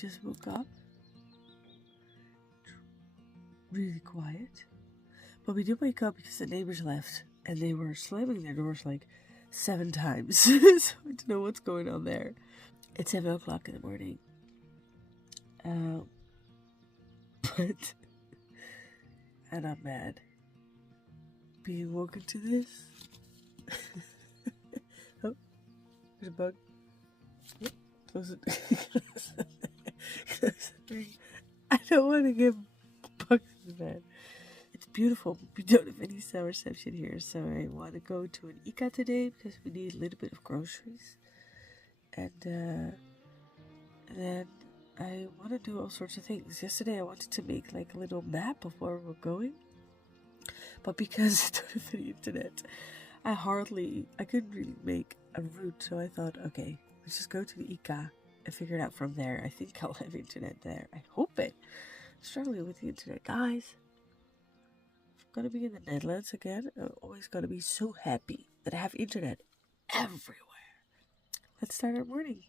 just woke up. Really quiet. But we did wake up because the neighbors left and they were slamming their doors like 7 times. So I don't know what's going on there. It's 7 o'clock in the morning. But and I'm mad being woken to this. Oh, there's a bug. Yep. Close it. Close it. I don't want to get bugs in the bed. It's beautiful. We don't have any summer reception here, so I want to go to an ICA today because we need a little bit of groceries. And then I want to do all sorts of things. Yesterday I wanted to make like a little map of where we're going. But because I don't have the internet, I couldn't really make a route. So I thought, okay, let's just go to the ICA and figure it out from there. I think I'll have internet there. I hope it. I'm struggling with the internet, guys. I'm going to be in the Netherlands again. I'm always going to be so happy that I have internet everywhere. Let's start our morning.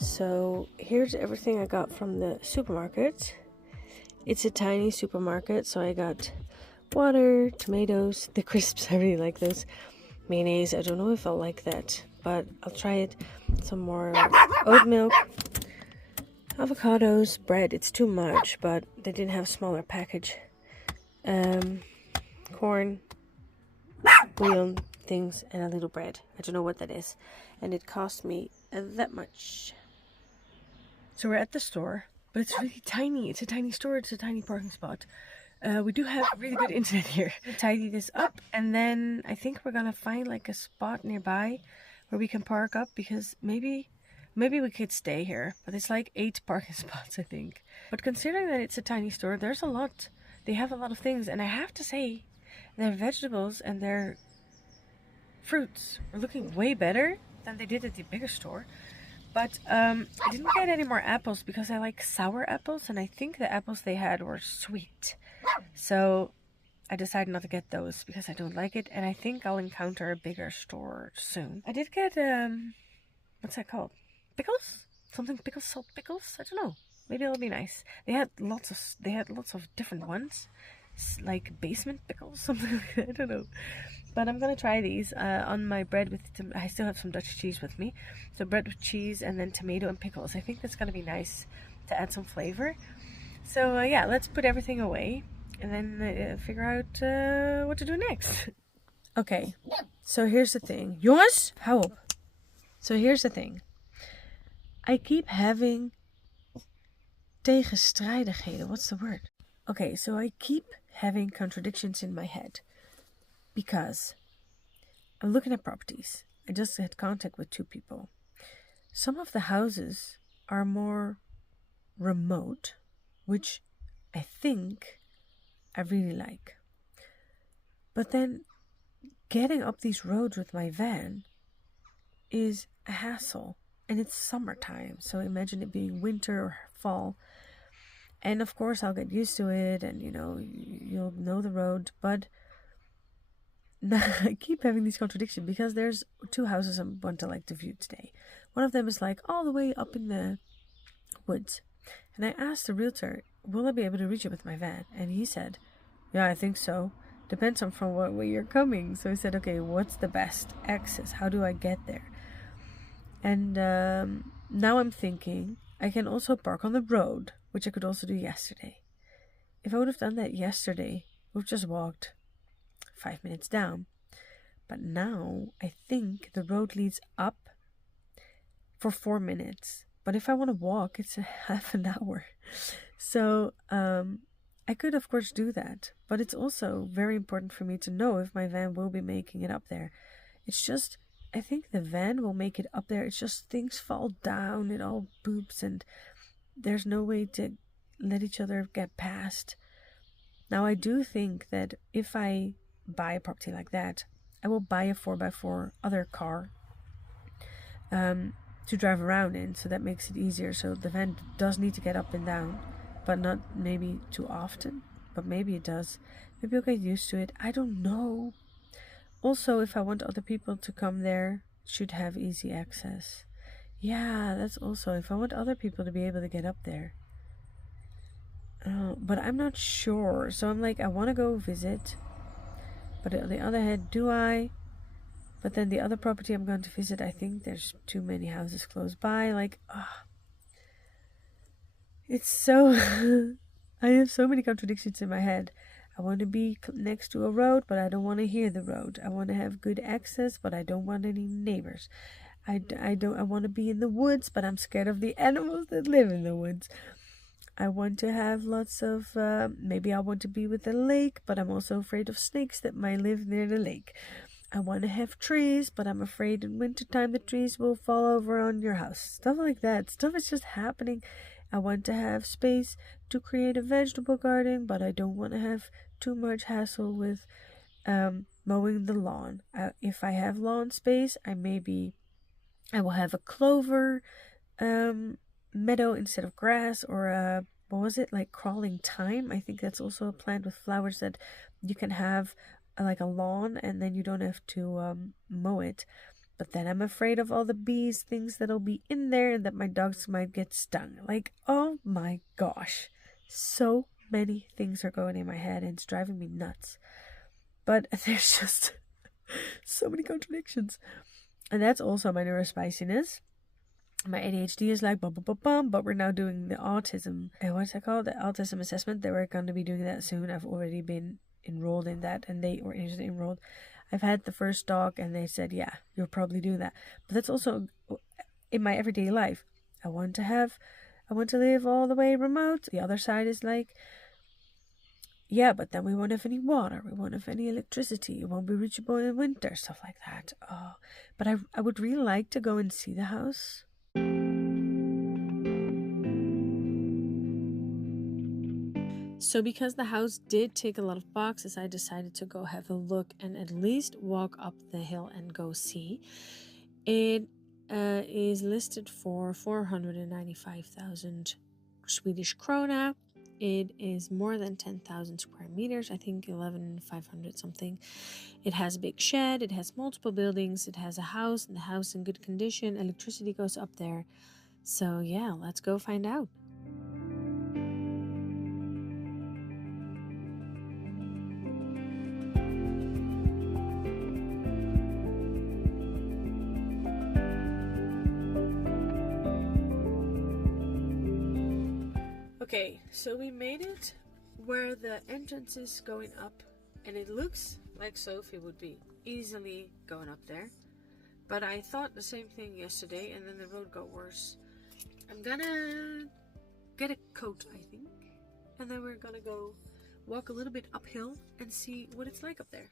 So here's everything I got from the supermarket. It's a tiny supermarket, so I got water, tomatoes, the crisps, I really like those. Mayonnaise, I don't know if I'll like that, but I'll try it. Some more oat milk, avocados, bread. It's too much, but they didn't have a smaller package. Corn, bouillon things, and a little bread. I don't know what that is. And it cost me that much. So we're at the store, but it's really tiny. It's a tiny store. It's a tiny parking spot. We do have really good internet here. We'll tidy this up, and then I think we're gonna find like a spot nearby where we can park up, because maybe we could stay here, but it's like 8 parking spots, I think. But considering that it's a tiny store, there's a lot. They have a lot of things, and I have to say, their vegetables and their fruits are looking way better than they did at the bigger store. But I didn't get any more apples because I like sour apples, and I think the apples they had were sweet. So I decided not to get those because I don't like it, and I think I'll encounter a bigger store soon. I did get what's that called? Pickles? Something pickles, salt pickles? I don't know. Maybe it'll be nice. They had lots of different ones, like basement pickles, something like that. I don't know. But I'm gonna try these on my bread with. I still have some Dutch cheese with me, so bread with cheese and then tomato and pickles. I think that's gonna be nice to add some flavor. So yeah, let's put everything away and then figure out what to do next. Okay, so here's the thing. Jongens, hou op. So here's the thing. I keep having tegenstrijdigheden. What's the word? Okay, so I keep having contradictions in my head because I'm looking at properties. I just had contact with 2 people. Some of the houses are more remote, which I think I really like. But then getting up these roads with my van is a hassle, and it's summertime, so imagine it being winter or fall. And of course I'll get used to it, and you'll know the road, but I keep having these contradictions because there's 2 houses I want to like to view today. One of them is like all the way up in the woods, and I asked the realtor, will I be able to reach it with my van? And he said, yeah, I think so. Depends on from what way you're coming. So I said, okay, what's the best access? How do I get there? And now I'm thinking I can also park on the road, which I could also do yesterday. If I would have done that yesterday, we've just walked 5 minutes down. But now I think the road leads up for 4 minutes. But if I want to walk, it's a half an hour. So I could, of course, do that. But it's also very important for me to know if my van will be making it up there. It's just, I think the van will make it up there. It's just things fall down, it all boops, and there's no way to let each other get past. Now, I do think that if I buy a property like that, I will buy a 4x4 other car to drive around in, so that makes it easier. So the van does need to get up and down, but not maybe too often, but maybe it does. Maybe I'll get used to it. I don't know. Also, if I want other people to come there, it should have easy access. Yeah, that's also if I want other people to be able to get up there. But I'm not sure. So I'm like, I want to go visit. But on the other hand, do I? But then the other property I'm going to visit, I think there's too many houses close by. Like, it's so... I have so many contradictions in my head. I want to be next to a road, but I don't want to hear the road. I want to have good access, but I don't want any neighbors. I want to be in the woods, but I'm scared of the animals that live in the woods. I want to have lots of, maybe I want to be with the lake, but I'm also afraid of snakes that might live near the lake. I want to have trees, but I'm afraid in wintertime the trees will fall over on your house. Stuff like that. Stuff is just happening. I want to have space to create a vegetable garden, but I don't want to have too much hassle with mowing the lawn. If I have lawn space, I will have a clover meadow instead of grass, or a, what was it, like crawling thyme? I think that's also a plant with flowers that you can have like a lawn, and then you don't have to mow it. But then I'm afraid of all the bees, things that'll be in there, and that my dogs might get stung. Like, oh my gosh. So many things are going in my head, and it's driving me nuts. But there's just so many contradictions. And that's also my neurospiciness. My ADHD is like bum, bum, bum, bum, but we're now doing the autism. And what's that called? The autism assessment. They were going to be doing that soon. I've already been enrolled in that, and they were enrolled. I've had the first talk, and they said, yeah, you'll probably do that. But that's also in my everyday life. I want to live all the way remote. The other side is like, yeah, but then we won't have any water. We won't have any electricity. It won't be reachable in winter. Stuff like that. Oh, but I would really like to go and see the house. So because the house did take a lot of boxes, I decided to go have a look and at least walk up the hill and go see. It is listed for 495,000 Swedish krona. It is more than 10,000 square meters, I think 11,500 something. It has a big shed, it has multiple buildings, it has a house, and the house in good condition. Electricity goes up there. So yeah, let's go find out. Okay, so we made it where the entrance is going up, and it looks like Sophie would be easily going up there. But I thought the same thing yesterday, and then the road got worse. I'm gonna get a coat, I think, and then we're gonna go walk a little bit uphill and see what it's like up there.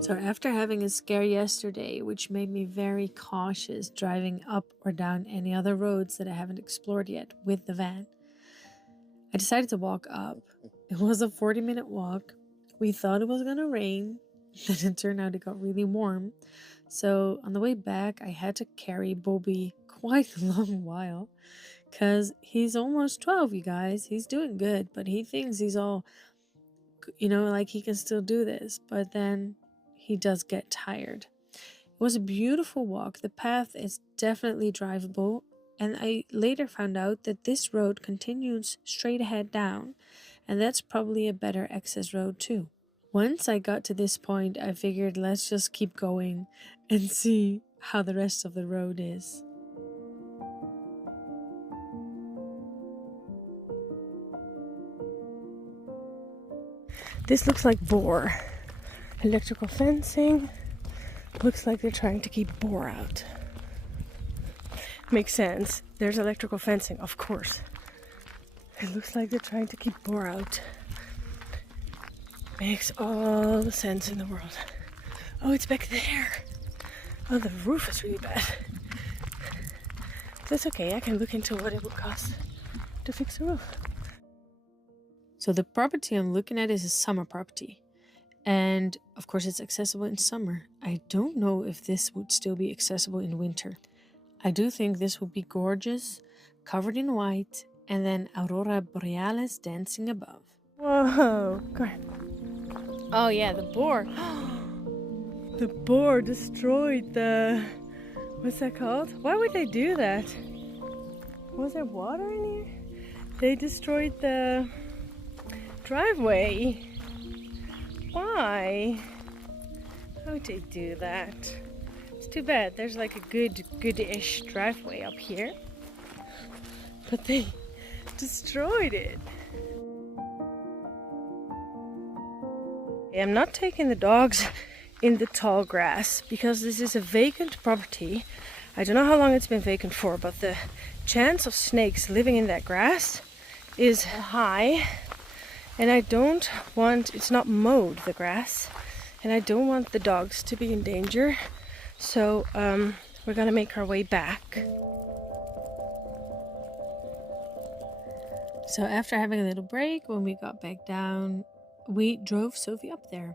So after having a scare yesterday, which made me very cautious driving up or down any other roads that I haven't explored yet with the van, I decided to walk up. It was a 40-minute walk. We thought it was going to rain, then it turned out it got really warm. So on the way back, I had to carry Bobby quite a long while because he's almost 12, you guys. He's doing good, but he thinks he's all, like he can still do this. But then he does get tired. It was a beautiful walk. The path is definitely drivable, and I later found out that this road continues straight ahead down, and that's probably a better access road too. Once I got to this point, I figured let's just keep going and see how the rest of the road is. This looks like boar. Electrical fencing. Looks like they're trying to keep boar out. Makes sense. There's electrical fencing, of course. It looks like they're trying to keep boar out. Makes all the sense in the world. Oh, it's back there. Oh, the roof is really bad. That's okay. I can look into what it would cost to fix the roof. So the property I'm looking at is a summer property. And of course it's accessible in summer. I don't know if this would still be accessible in winter. I do think this would be gorgeous, covered in white, and then aurora borealis dancing above. Whoa, go ahead. Oh yeah, the boar. The boar destroyed the... What's that called? Why would they do that? Was there water in here? They destroyed the driveway. Why? How would they do that? It's too bad. There's like a good-ish driveway up here. But they destroyed it. I'm not taking the dogs in the tall grass because this is a vacant property. I don't know how long it's been vacant for, but the chance of snakes living in that grass is high. And I don't want, it's not mowed, the grass, and I don't want the dogs to be in danger. So we're gonna make our way back. So after having a little break, when we got back down, we drove Sophie up there.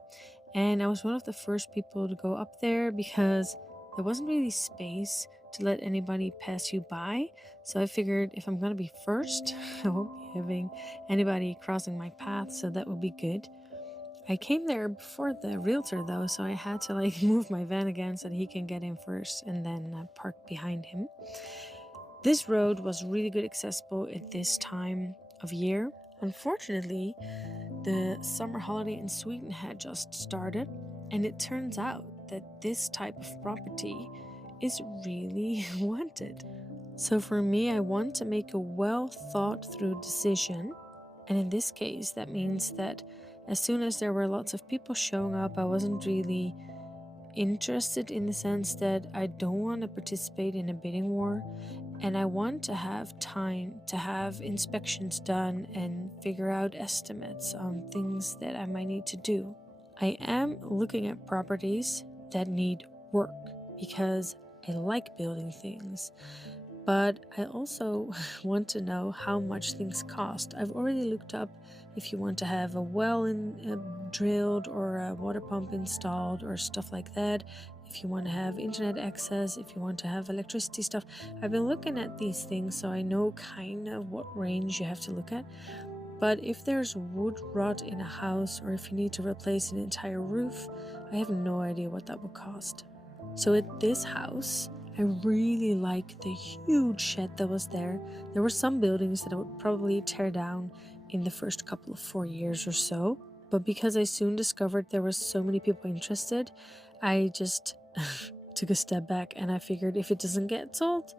And I was one of the first people to go up there because there wasn't really space to let anybody pass you by. So I figured if I'm gonna be first, I won't be having anybody crossing my path, so that would be good. I came there before the realtor though, so I had to move my van again so that he can get in first and then park behind him. This road was really good accessible at this time of year. Unfortunately, the summer holiday in Sweden had just started, and it turns out that this type of property is really wanted. So for me, I want to make a well thought through decision, and in this case that means that as soon as there were lots of people showing up, I wasn't really interested, in the sense that I don't want to participate in a bidding war, and I want to have time to have inspections done and figure out estimates on things that I might need to do. I am looking at properties that need work because I like building things, But I also want to know how much things cost. I've already looked up if you want to have a well drilled or a water pump installed or stuff like that. If you want to have internet access, if you want to have electricity stuff. I've been looking at these things, so I know kind of what range you have to look at. But if there's wood rot in a house, or if you need to replace an entire roof, I have no idea what that would cost. So at this house, I really like the huge shed that was there. There were some buildings that I would probably tear down in the first couple of 4 years or so. But because I soon discovered there were so many people interested, I just took a step back and I figured if it doesn't get sold,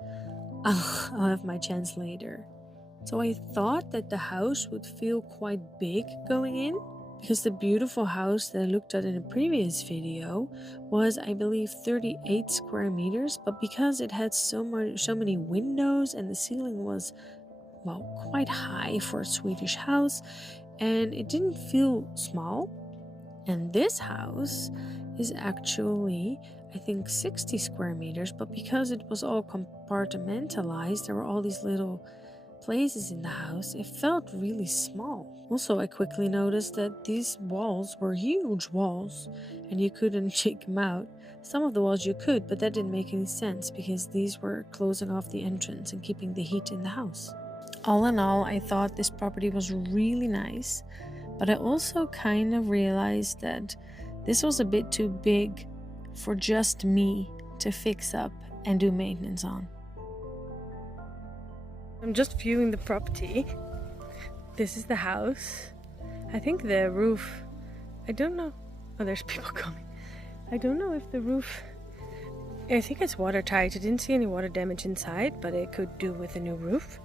I'll have my chance later. So I thought that the house would feel quite big going in, because the beautiful house that I looked at in a previous video was, I believe, 38 square meters, but because it had so many windows and the ceiling was, well, quite high for a Swedish house, and it didn't feel small. And this house is actually, I think, 60 square meters, but because it was all compartmentalized, there were all these little places in the house, it felt really small. Also, I quickly noticed that these walls were huge walls and you couldn't shake them out. Some of the walls you could, but that didn't make any sense because these were closing off the entrance and keeping the heat in the house. All in all, I thought this property was really nice, but I also kind of realized that this was a bit too big for just me to fix up and do maintenance on. I'm just viewing the property. This is the house. I think the roof, I don't know. Oh, there's people coming. I don't know if the roof, I think it's watertight. I didn't see any water damage inside, but it could do with a new roof.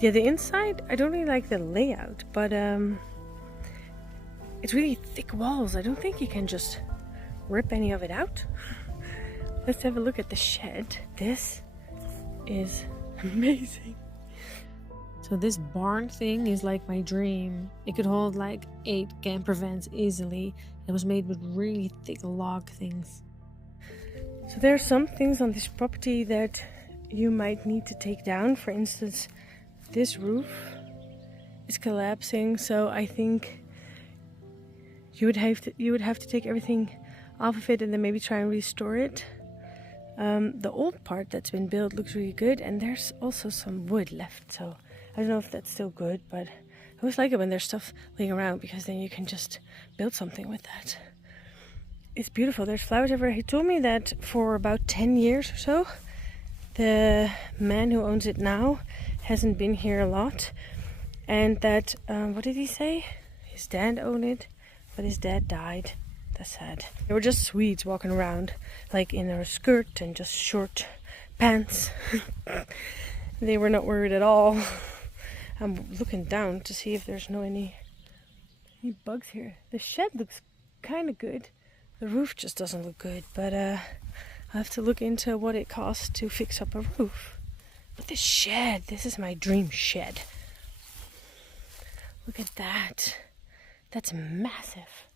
Yeah, the inside, I don't really like the layout, but it's really thick walls. I don't think you can just rip any of it out. Let's have a look at the shed. This is amazing. So this barn thing is like my dream. It could hold like 8 campervans easily. It was made with really thick log things. So there are some things on this property that you might need to take down. For instance, this roof is collapsing, so I think you would have to take everything off of it and then maybe try and restore it. The old part that's been built looks really good, and there's also some wood left, so I don't know if that's still good, but I always like it when there's stuff laying around because then you can just build something with that. It's beautiful. There's flowers everywhere. He told me that for about 10 years or so, the man who owns it now hasn't been here a lot, and that, what did he say? His dad owned it, but his dad died. That's sad. They were just Swedes walking around, like in a skirt and just short pants. They were not worried at all. I'm looking down to see if there's any bugs here. The shed looks kind of good. The roof just doesn't look good, but I have to look into what it costs to fix up a roof. But the shed, this is my dream shed. Look at that. That's massive.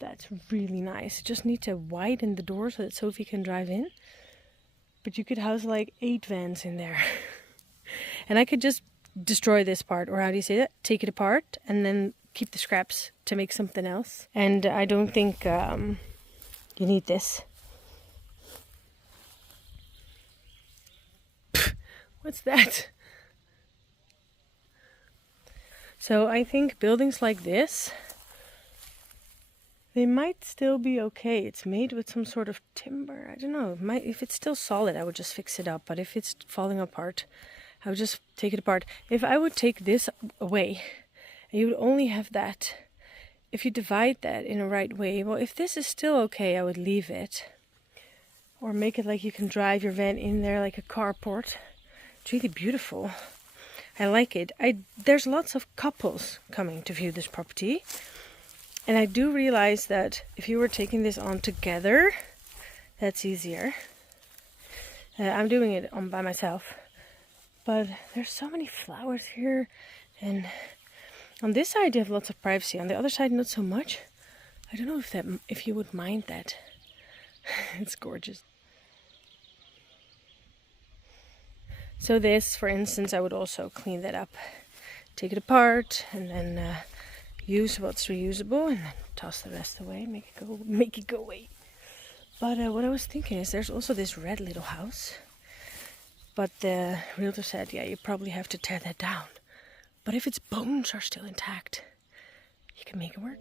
That's really nice. Just need to widen the door so that Sophie can drive in. But you could house like 8 vans in there. And I could just destroy this part, or how do you say that? Take it apart and then keep the scraps to make something else. And I don't think you need this. What's that? So I think buildings like this, they might still be okay. It's made with some sort of timber. I don't know. If it's still solid, I would just fix it up. But if it's falling apart, I would just take it apart. If I would take this away, and you would only have that, if you divide that in a right way, well, if this is still okay, I would leave it. Or make it like you can drive your van in there like a carport. It's really beautiful. I like it. There's lots of couples coming to view this property. And I do realize that if you were taking this on together, that's easier. I'm doing it on by myself. But there's so many flowers here. And on this side you have lots of privacy. On the other side, not so much. I don't know if you would mind that. It's gorgeous. So this, for instance, I would also clean that up, take it apart, and then use what's reusable, and then toss the rest away, make it go away. But what I was thinking is there's also this red little house, but the realtor said, yeah, you probably have to tear that down. But if its bones are still intact, you can make it work.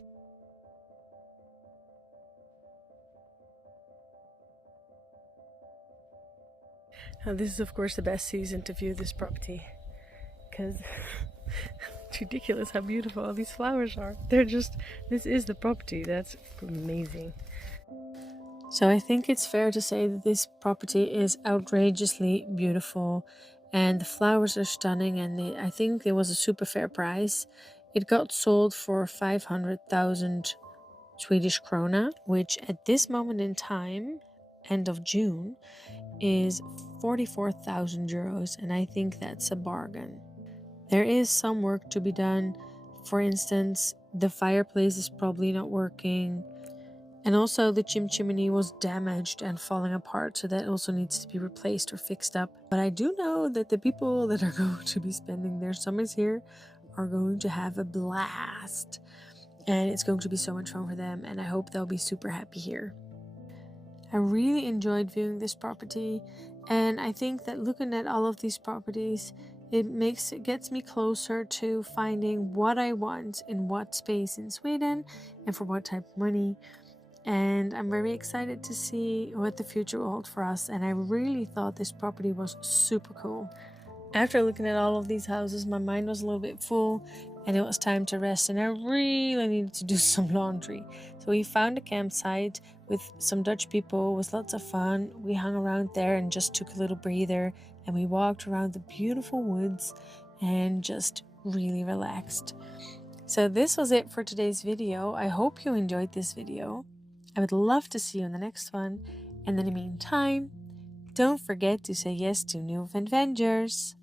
Now this is of course the best season to view this property, because it's ridiculous how beautiful all these flowers are. This is the property. That's amazing. So I think it's fair to say that this property is outrageously beautiful, and the flowers are stunning, and I think it was a super fair price. It got sold for 500,000 Swedish krona, which at this moment in time, end of June, is 44,000 euros, and I think that's a bargain. There is some work to be done. For instance, the fireplace is probably not working, and also the chimney was damaged and falling apart, so that also needs to be replaced or fixed up. But I do know that the people that are going to be spending their summers here are going to have a blast, and it's going to be so much fun for them, and I hope they'll be super happy here. I really enjoyed viewing this property, and I think that looking at all of these properties, it gets me closer to finding what I want in what space in Sweden and for what type of money. And I'm very excited to see what the future will hold for us, and I really thought this property was super cool. After looking at all of these houses, my mind was a little bit full, and it was time to rest, and I really needed to do some laundry. So we found a campsite with some Dutch people. It was lots of fun. We hung around there and just took a little breather, and we walked around the beautiful woods and just really relaxed. So this was it for today's video. I hope you enjoyed this video. I would love to see you in the next one, and in the meantime, don't forget to say yes to new VANventures.